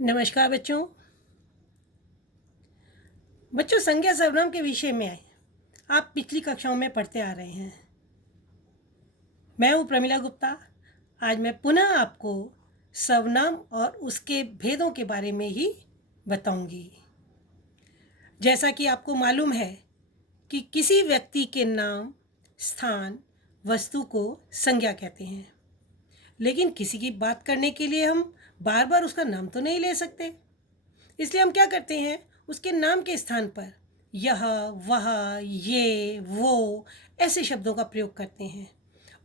नमस्कार बच्चों। संज्ञा सर्वनाम के विषय में आप पिछली कक्षाओं में पढ़ते आ रहे हैं। मैं हूँ प्रमिला गुप्ता। आज मैं पुनः आपको सर्वनाम और उसके भेदों के बारे में ही बताऊंगी। जैसा कि आपको मालूम है कि किसी व्यक्ति के नाम, स्थान, वस्तु को संज्ञा कहते हैं, लेकिन किसी की बात करने के लिए हम बार बार उसका नाम तो नहीं ले सकते। इसलिए हम क्या करते हैं, उसके नाम के स्थान पर यह, वह, ये, वो ऐसे शब्दों का प्रयोग करते हैं।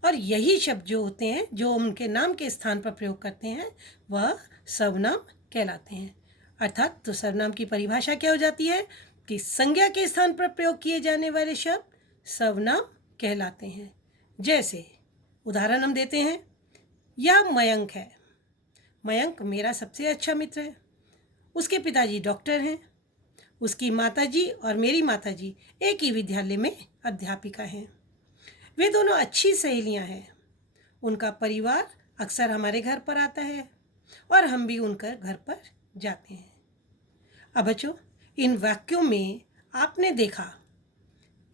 और यही शब्द जो होते हैं, जो उनके नाम के स्थान पर प्रयोग करते हैं, वह सर्वनाम कहलाते हैं। अर्थात तो सर्वनाम की परिभाषा क्या हो जाती है कि संज्ञा के स्थान पर प्रयोग किए जाने वाले शब्द सर्वनाम कहलाते हैं। जैसे उदाहरण हम देते हैं, यह मयंक है। मयंक मेरा सबसे अच्छा मित्र है। उसके पिताजी डॉक्टर हैं। उसकी माताजी और मेरी माताजी एक ही विद्यालय में अध्यापिका हैं। वे दोनों अच्छी सहेलियां हैं। उनका परिवार अक्सर हमारे घर पर आता है और हम भी उनके घर पर जाते हैं। अब बच्चों, इन वाक्यों में आपने देखा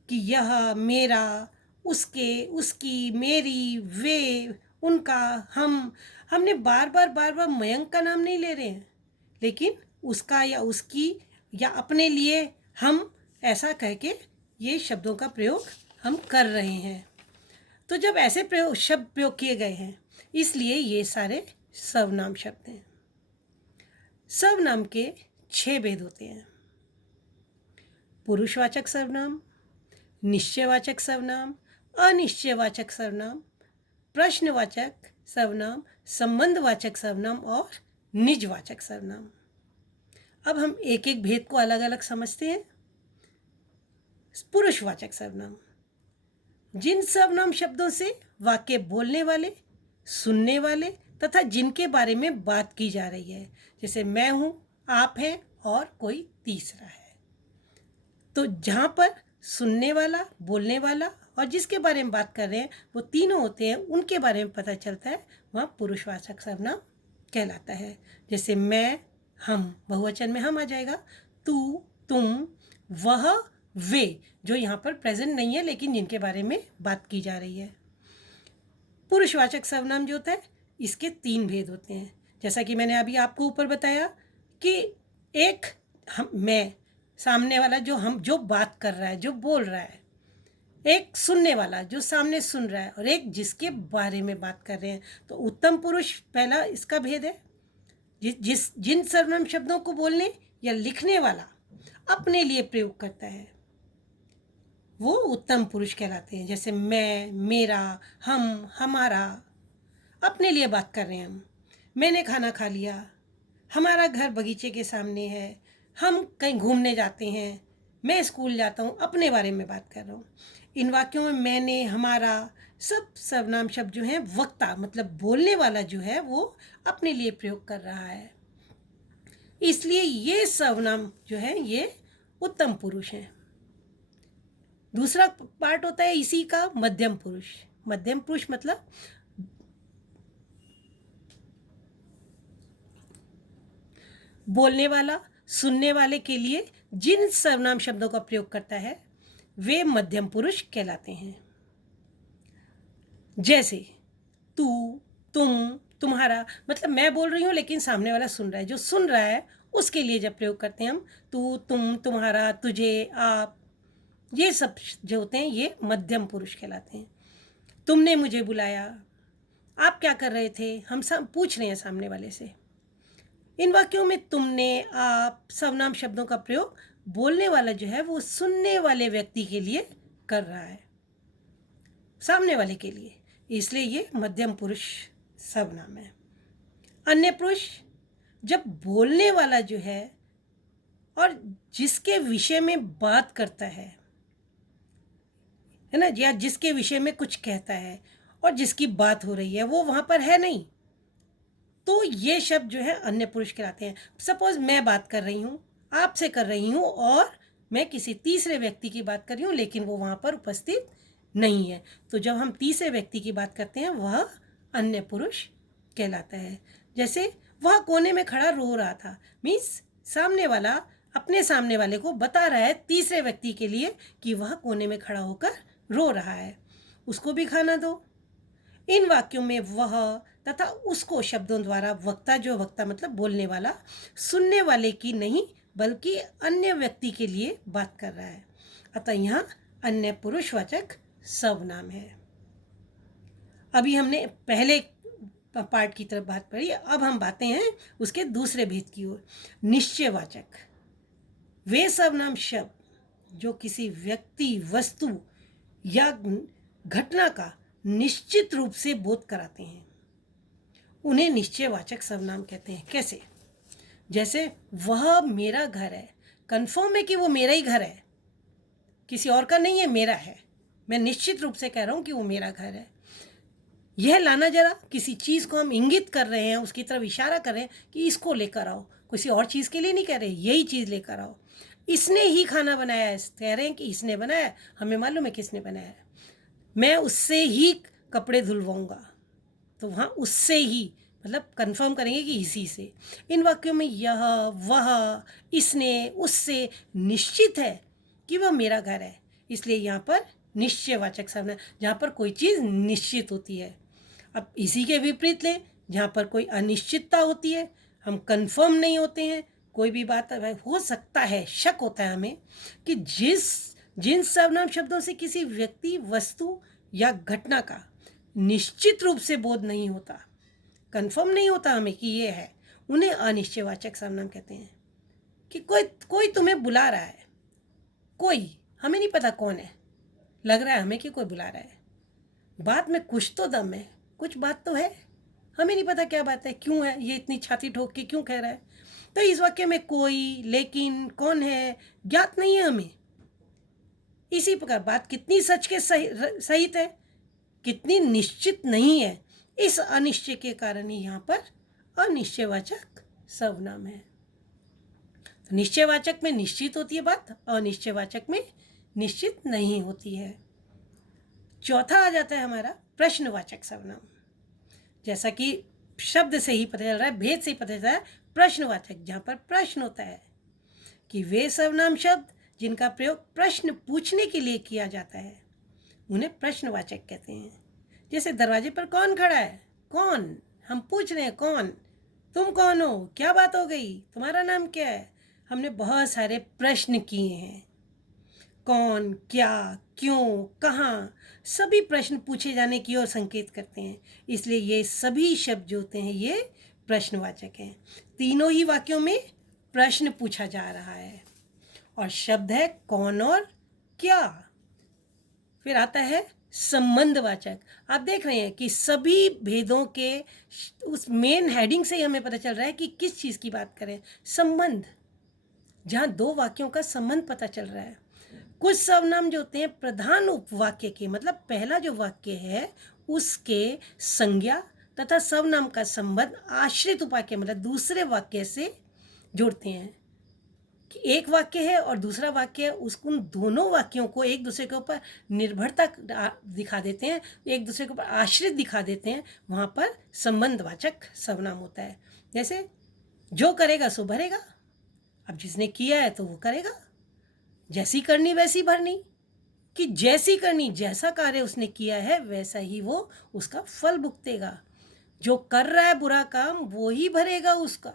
कि यह, मेरा, उसके, उसकी, मेरी, वे, उनका, हमने बार बार मयंक का नाम नहीं ले रहे हैं, लेकिन उसका या उसकी या अपने लिए हम ऐसा कह के ये शब्दों का प्रयोग हम कर रहे हैं। तो जब ऐसे शब्द प्रयोग किए गए हैं, इसलिए ये सारे सर्वनाम शब्द हैं। सर्वनाम के 6 भेद होते हैं: पुरुषवाचक सर्वनाम, निश्चयवाचक सर्वनाम, अनिश्चयवाचक सर्वनाम, प्रश्नवाचक सर्वनाम, संबंधवाचक सर्वनाम और निजवाचक सर्वनाम। अब हम एक एक भेद को अलग अलग समझते हैं। पुरुषवाचक सर्वनाम, जिन सर्वनाम शब्दों से वाक्य बोलने वाले, सुनने वाले तथा जिनके बारे में बात की जा रही है, जैसे मैं हूँ, आप हैं और कोई तीसरा है। तो जहाँ पर सुनने वाला, बोलने वाला और जिसके बारे में बात कर रहे हैं वो तीनों होते हैं, उनके बारे में पता चलता है, वहाँ पुरुषवाचक सर्वनाम कहलाता है। जैसे मैं, हम, बहुवचन में हम आ जाएगा। तू, तुम, वह, वे, जो यहाँ पर प्रेजेंट नहीं है लेकिन जिनके बारे में बात की जा रही है। पुरुषवाचक सर्वनाम जो होता है, इसके 3 भेद होते हैं। जैसा कि मैंने अभी आपको ऊपर बताया कि एक मैं, सामने वाला जो बात कर रहा है, जो बोल रहा है, एक सुनने वाला जो सामने सुन रहा है, और एक जिसके बारे में बात कर रहे हैं। तो उत्तम पुरुष पहला इसका भेद है। जिन सर्वनाम शब्दों को बोलने या लिखने वाला अपने लिए प्रयोग करता है, वो उत्तम पुरुष कहलाते हैं। जैसे मैं, मेरा, हम, हमारा, अपने लिए बात कर रहे हैं हम। मैंने खाना खा लिया, हमारा घर बगीचे के सामने है, हम कहीं घूमने जाते हैं, मैं स्कूल जाता हूँ, अपने बारे में बात कर रहा हूँ। इन वाक्यों में मैंने, हमारा, सब सर्वनाम शब्द जो हैं, वक्ता मतलब बोलने वाला जो है वो अपने लिए प्रयोग कर रहा है। इसलिए ये सर्वनाम जो है ये उत्तम पुरुष हैं। दूसरा पार्ट होता है इसी का मध्यम पुरुष। मध्यम पुरुष मतलब बोलने वाला, सुनने वाले के लिए जिन सर्वनाम शब्दों का प्रयोग करता है, वे मध्यम पुरुष कहलाते हैं। जैसे तू, तुम, तुम्हारा, मतलब मैं बोल रही हूँ लेकिन सामने वाला सुन रहा है। जो सुन रहा है उसके लिए जब प्रयोग करते हैं हम, तू, तुम, तुम्हारा, तुझे, आप, ये सब जो होते हैं ये मध्यम पुरुष कहलाते हैं। तुमने मुझे बुलाया, आप क्या कर रहे थे, हम सब पूछ रहे हैं सामने वाले से। इन वाक्यों में तुमने, आप, सर्वनाम शब्दों का प्रयोग बोलने वाला जो है वो सुनने वाले व्यक्ति के लिए कर रहा है, सामने वाले के लिए, इसलिए ये मध्यम पुरुष सर्वनाम है। अन्य पुरुष, जब बोलने वाला जो है और जिसके विषय में बात करता है ना, या जिसके विषय में कुछ कहता है और जिसकी बात हो रही है वो वहाँ पर है नहीं, तो ये शब्द जो है अन्य पुरुष कहलाते हैं। सपोज मैं बात कर रही हूँ, आपसे कर रही हूँ, और मैं किसी तीसरे व्यक्ति की बात कर रही हूँ लेकिन वो वहाँ पर उपस्थित नहीं है, तो जब हम तीसरे व्यक्ति की बात करते हैं वह अन्य पुरुष कहलाता है। जैसे वह कोने में खड़ा रो रहा था। मीन्स सामने वाला अपने सामने वाले को बता रहा है तीसरे व्यक्ति के लिए कि वह कोने में खड़ा होकर रो रहा है, उसको भी खाना दो। इन वाक्यों में वह तथा उसको शब्दों द्वारा वक्ता, जो वक्ता मतलब बोलने वाला, सुनने वाले की नहीं बल्कि अन्य व्यक्ति के लिए बात कर रहा है। अतः यहाँ अन्य पुरुषवाचक सर्वनाम है। अभी हमने पहले पार्ट की तरफ बात पढ़ी, अब हम बातें हैं उसके दूसरे भेद की ओर। निश्चयवाचक वे सर्वनाम शब्द जो किसी व्यक्ति, वस्तु या घटना का निश्चित रूप से बोध कराते हैं, उन्हें निश्चयवाचक सर्वनाम कहते हैं। कैसे? जैसे वह मेरा घर है, कन्फर्म है कि वो मेरा ही घर है, किसी और का नहीं है, मेरा है। मैं निश्चित रूप से कह रहा हूँ कि वो मेरा घर है। यह लाना जरा, किसी चीज़ को हम इंगित कर रहे हैं, उसकी तरफ इशारा कर रहे हैं कि इसको लेकर आओ, किसी और चीज़ के लिए नहीं कह रहे, यही चीज़ लेकर आओ। इसने ही खाना बनाया है, कह रहे हैं कि इसने बनाया, हमें मालूम है किसने बनाया है। मैं उससे ही कपड़े धुलवाऊंगा, तो वहाँ उससे ही मतलब कंफर्म करेंगे कि इसी से। इन वाक्यों में यह, वह, इसने, उससे निश्चित है कि वह मेरा घर है, इसलिए यहाँ पर निश्चयवाचक सर्वनाम, जहाँ पर कोई चीज़ निश्चित होती है। अब इसी के विपरीत लें, जहाँ पर कोई अनिश्चितता होती है, हम कंफर्म नहीं होते हैं, कोई भी बात हो सकता है, शक होता है हमें कि जिन सर्वनाम शब्दों से किसी व्यक्ति, वस्तु या घटना का निश्चित रूप से बोध नहीं होता, कंफर्म नहीं होता हमें कि ये है, उन्हें अनिश्चयवाचक सर्वनाम कहते हैं। कि कोई तुम्हें बुला रहा है, कोई, हमें नहीं पता कौन है, लग रहा है हमें कि कोई बुला रहा है, बात में कुछ तो दम है, कुछ बात तो है, हमें नहीं पता क्या बात है, क्यों है, ये इतनी छाती ठोक के क्यों कह रहा है। तो इस वाक्य में कोई, लेकिन, कौन है, ज्ञात नहीं है हमें। इसी प्रकार बात कितनी सच के सहित है, कितनी निश्चित नहीं है, इस अनिश्चय के कारण ही यहाँ पर अनिश्चयवाचक सर्वनाम है। तो निश्चयवाचक में निश्चित होती है बात, अनिश्चयवाचक में निश्चित नहीं होती है। चौथा आ जाता है हमारा प्रश्नवाचक सर्वनाम। जैसा कि शब्द से ही पता चल रहा है, भेद से ही पता चल रहा है, प्रश्नवाचक, जहाँ पर प्रश्न होता है, कि वे सर्वनाम शब्द जिनका प्रयोग प्रश्न पूछने के लिए किया जाता है, उन्हें प्रश्नवाचक कहते हैं। जैसे दरवाजे पर कौन खड़ा है, कौन, हम पूछ रहे हैं कौन, तुम कौन हो, क्या बात हो गई, तुम्हारा नाम क्या है। हमने बहुत सारे प्रश्न किए हैं, कौन, क्या, क्यों, कहाँ, सभी प्रश्न पूछे जाने की ओर संकेत करते हैं, इसलिए ये सभी शब्द जो होते हैं ये प्रश्नवाचक हैं। तीनों ही वाक्यों में प्रश्न पूछा जा रहा है और शब्द है कौन और क्या। फिर आता है संबंधवाचक। आप देख रहे हैं कि सभी भेदों के उस मेन हेडिंग से ही हमें पता चल रहा है कि किस चीज़ की बात करें, संबंध, जहाँ दो वाक्यों का संबंध पता चल रहा है। कुछ सर्वनाम जो होते हैं प्रधान उपवाक्य के, मतलब पहला जो वाक्य है उसके संज्ञा तथा सर्वनाम का संबंध आश्रित उपाक्य मतलब दूसरे वाक्य से जोड़ते हैं। कि एक वाक्य है और दूसरा वाक्य है, उसको उन दोनों वाक्यों को एक दूसरे के ऊपर निर्भरता दिखा देते हैं, एक दूसरे के ऊपर आश्रित दिखा देते हैं, वहाँ पर संबंधवाचक सर्वनाम होता है। जैसे जो करेगा सो भरेगा, अब जिसने किया है तो वो करेगा, जैसी करनी वैसी भरनी, कि जैसी करनी, जैसा कार्य उसने किया है वैसा ही वो उसका फल भुगतेगा। जो कर रहा है बुरा काम वो ही भरेगा उसका,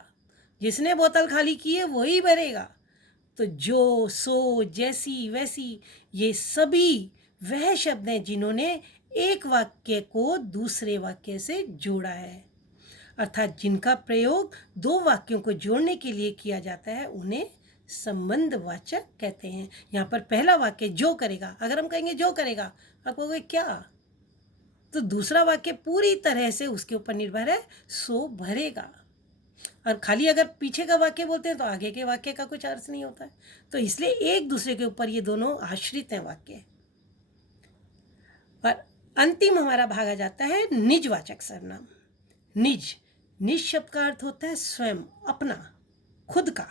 जिसने बोतल खाली की है वो ही भरेगा। तो जो, सो, जैसी, वैसी, ये सभी वह शब्द हैं जिन्होंने एक वाक्य को दूसरे वाक्य से जोड़ा है, अर्थात जिनका प्रयोग दो वाक्यों को जोड़ने के लिए किया जाता है, उन्हें संबंधवाचक कहते हैं। यहाँ पर पहला वाक्य जो करेगा, अगर हम कहेंगे जो करेगा, आप कहोगे क्या, तो दूसरा वाक्य पूरी तरह से उसके ऊपर निर्भर है, सो भरेगा। और खाली अगर पीछे का वाक्य बोलते हैं तो आगे के वाक्य का कुछ अर्थ नहीं होता है, तो इसलिए एक दूसरे के ऊपर ये दोनों आश्रित हैं वाक्य। और अंतिम हमारा भाग आ जाता है निजवाचक सर्वनाम। निज शब्द का अर्थ होता है स्वयं, अपना, खुद का।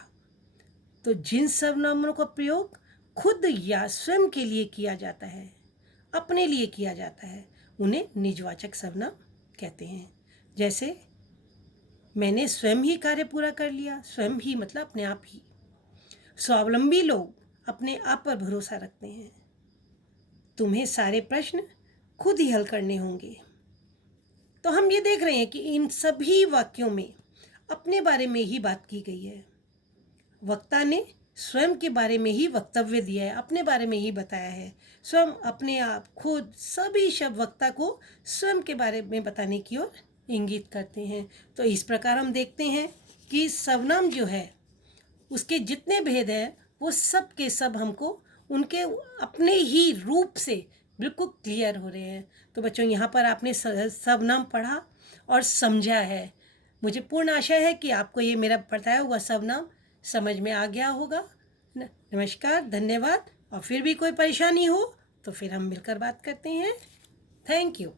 तो जिन सर्वनामों का प्रयोग खुद या स्वयं के लिए किया जाता है, अपने लिए किया जाता है, उन्हें निजवाचक सर्वनाम कहते हैं। जैसे मैंने स्वयं ही कार्य पूरा कर लिया। स्वयं ही मतलब अपने आप ही। स्वावलंबी लोग अपने आप पर भरोसा रखते हैं। तुम्हें सारे प्रश्न खुद ही हल करने होंगे। तो हम ये देख रहे हैं कि इन सभी वाक्यों में अपने बारे में ही बात की गई है। वक्ता ने स्वयं के बारे में ही वक्तव्य दिया है, अपने बारे में ही बताया है। स्वयं, अपने आप, खुद, सभी शब्द वक्ता को स्वयं के बारे में बताने की ओर इंगित करते हैं। तो इस प्रकार हम देखते हैं कि सर्वनाम जो है उसके जितने भेद हैं वो सब के सब हमको उनके अपने ही रूप से बिल्कुल क्लियर हो रहे हैं। तो बच्चों, यहाँ पर आपने सर्वनाम पढ़ा और समझा है। मुझे पूर्ण आशा है कि आपको ये मेरा बताया हुआ सर्वनाम समझ में आ गया होगा। नमस्कार, धन्यवाद। और फिर भी कोई परेशानी हो तो फिर हम मिलकर बात करते हैं। Thank you.